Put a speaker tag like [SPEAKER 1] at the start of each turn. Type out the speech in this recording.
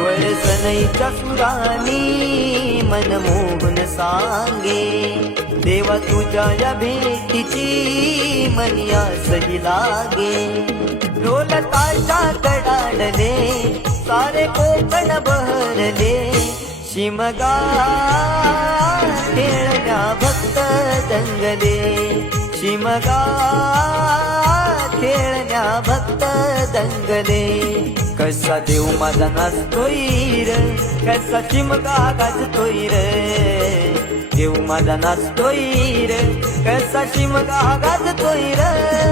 [SPEAKER 1] स्वर सनईच्या सुरानी मन मोहन सांगे। देवा तुझ्या या भेटीची मनिया सही लागे। ढोल ताशा कडाडले सारे कोकण बहरले। शिमगा खेळण्या भक्त दंगले शिमगा भक्त दंगले. कसा देव माझा नाचतोय र? कसा चिमका गाजतोय र? देव माझा नाचतोय र. कसा चिमका गाजतोय र?